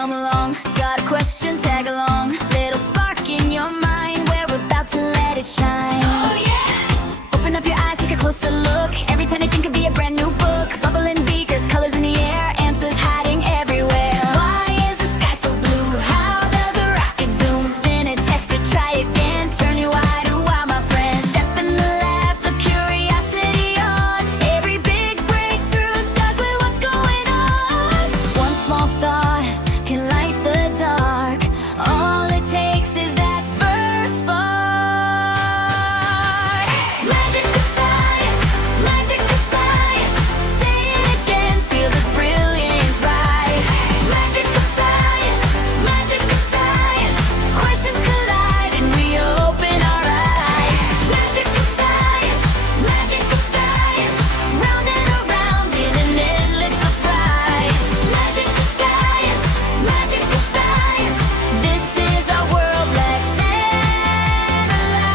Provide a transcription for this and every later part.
come along. Got a question, tag along. Little spark in your mind, we're about to let it shine. Oh yeah! Open up your eyes, take a closer look. Every tiny thing could be a brand new book. Bubbling beakers, colors in the air, answers hiding everywhere. Why is the sky so blue? How does a rocket zoom? Spin it, test it, try again. Turn your eye to wow, my friend. Step in the lab, the curiosity on. Every big breakthrough starts with what's going on. One small thought can light the dark. All it takes is that first spark. Magic of science, magic of science. Say it again, feel the brilliance rise. Magic of science, magic of science. Questions collide and we open our eyes. Magic of science, magic of science. Round and around in an endless surprise. Magic of science, magic of science. This is our world, let's analyze.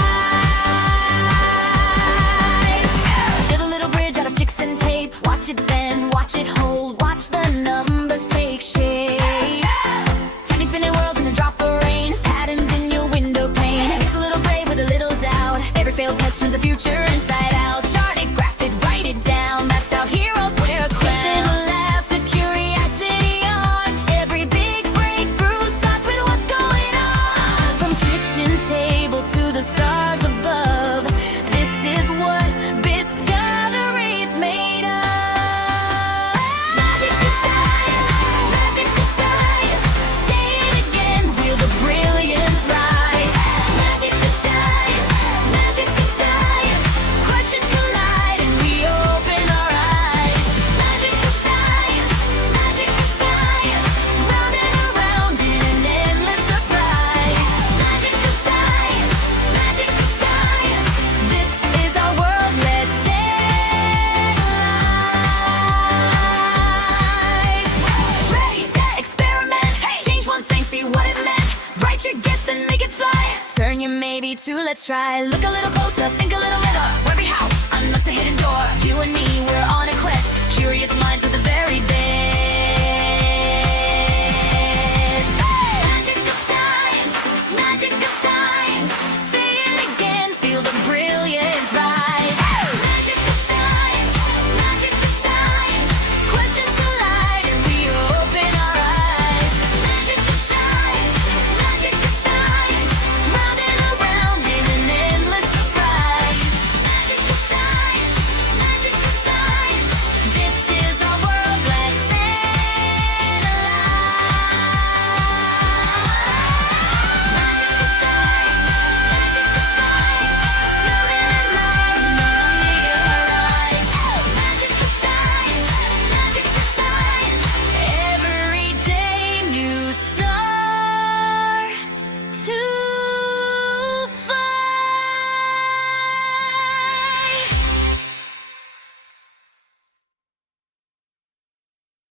Build a little bridge out of sticks and tape. Watch it bend, watch it hold. Watch the numbers take shape. Tiny spinning worlds in a drop of rain. Patterns in your window pane. Mix a little brave with a little doubt. Every failed test turns a future inside out. Chart it, graph it, write it down. That's how heroes wear a crown. In the lab, the curiosity on. Every big breakthrough starts with what's going on. From kitchen table to the stars above. This is what discovery's made of. Magic of science, magic of science. Say it again, feel the brilliance rise. Magic of science, magic of science. Questions collide and we open our eyes. Magic of science, magic of science. Round and around in an endless surprise. Magic of science, magic of science. This is our world, let's analyze. Ready, set, experiment. Change one thing, see what it meant. Write your guess, then make it fly. Turn your maybe to let's try. Look a little closer, think a little better. Every how, unknown to